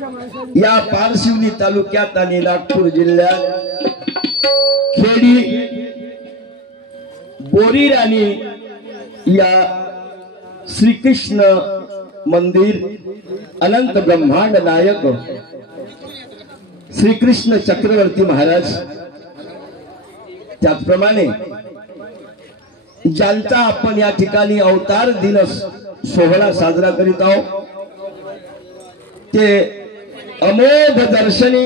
या पारशिवनी तालुक्यात आणि नागपूर जिल्ह्यात खेडी बोरीर आणि या श्रीकृष्ण मंदिर अनंत ब्रह्मांड नायक श्रीकृष्ण चक्रवर्ती महाराज, त्याचप्रमाणे ज्यांचा आपण या ठिकाणी अवतार दिन सोहळा साजरा करीत आहोत ते अमोघ दर्शनी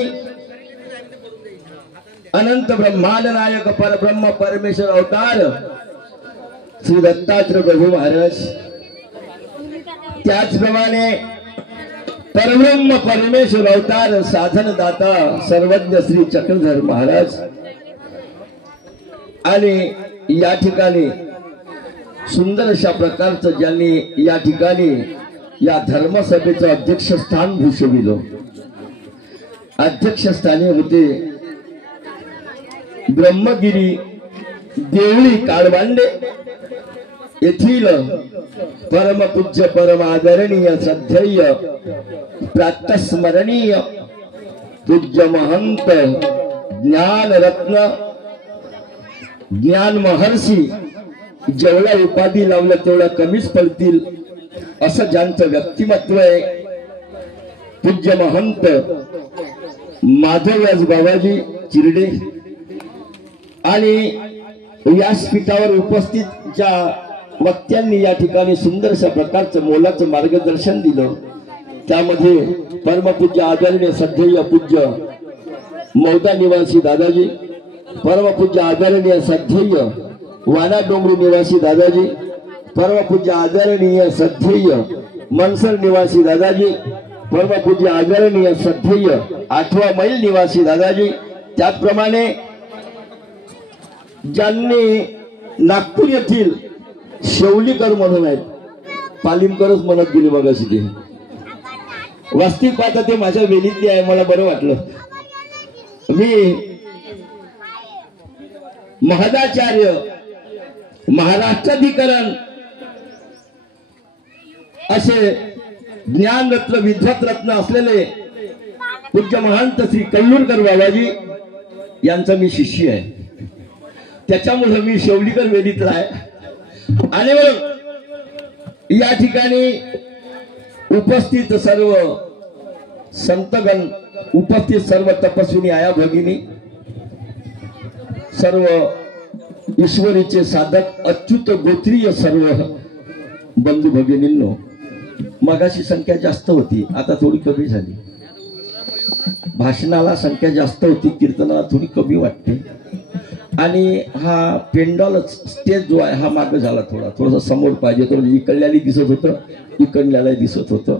अनंत ब्रह्मांड नायक परब्रह्म परमेश्वर अवतार श्री दत्तात्रय प्रभू महाराज, त्याचप्रमाणे परब्रह्म परमेश्वर अवतार साधन दाता सर्वज्ञ श्री चक्रधर महाराज आणि या ठिकाणी सुंदर अशा प्रकारचं ज्यांनी या ठिकाणी या धर्मसभेचं अध्यक्षस्थान भूषविलं, अध्यक्षस्थानी होते ब्रह्मगिरी देवळी काळबांडे येथील परमपूज्य परमादरणीय श्रद्धेय प्रातस्मरणीय पूज्य महंत ज्ञानरत्न ज्ञान महर्षी, जेवढ्या उपाधी लावल्या तेवढ्या कमीच पडतील असं ज्यांचं व्यक्तिमत्व आहे, पूज्य महंत माधवराज बाबाजी चिरडे आणि व्यासपीठावर उपस्थित ज्या वक्त्यांनी या ठिकाणी सुंदरशा प्रकारचं मोलाचं मार्गदर्शन दिलं, त्यामध्ये परमपूज्य आदरणीय श्रद्धेय पूज्य मौदा निवासी दादाजी, परमपूज्य आदरणीय श्रद्धेय वाना डोंगरी निवासी दादाजी, परमपूज्य आदरणीय श्रद्धेय मनसर निवासी दादाजी, परमपूज्य आदरणीय श्रद्धेय 8वा मैल निवासी दादाजी, त्याचप्रमाणे ज्यांनी नागपूर येथील शेवलीकर म्हणून आहेत, पालिमकरच म्हणत गेले बघा तिथे, वास्तविक पाहता ते माझ्या वेलीतले आहे, मला बरं वाटलं. मी महदाचार्य महाराष्ट्राधिकरण असे ज्ञानरत्न विद्वत रत्न असलेले पूज्य महंत श्री कल्लूरकर बाबाजी यांचा मी शिष्य आहे, त्याच्यामुळे मी शेवलीकर वेदीतला आहे. आणि मग या ठिकाणी उपस्थित सर्व संतगण, उपस्थित सर्व तपस्विनी आया भगिनी, सर्व ईश्वरीचे साधक अच्युत गोत्रीय सर्व बंधू भगिनींनो, मगाशी संख्या जास्त होती, आता थोडी कमी झाली. भाषणाला संख्या जास्त होती, कीर्तनाला थोडी कमी वाटते. आणि हा पेंडॉल स्टेज जो आहे हा मागे झाला, थोडासा समोर पाहिजे, थोडं इकडल्याला दिसत होतं, इकडल्याला दिसत होतं.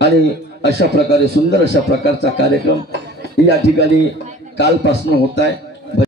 आणि अशा प्रकारे सुंदर अशा प्रकारचा कार्यक्रम या ठिकाणी कालपासून होत आहे.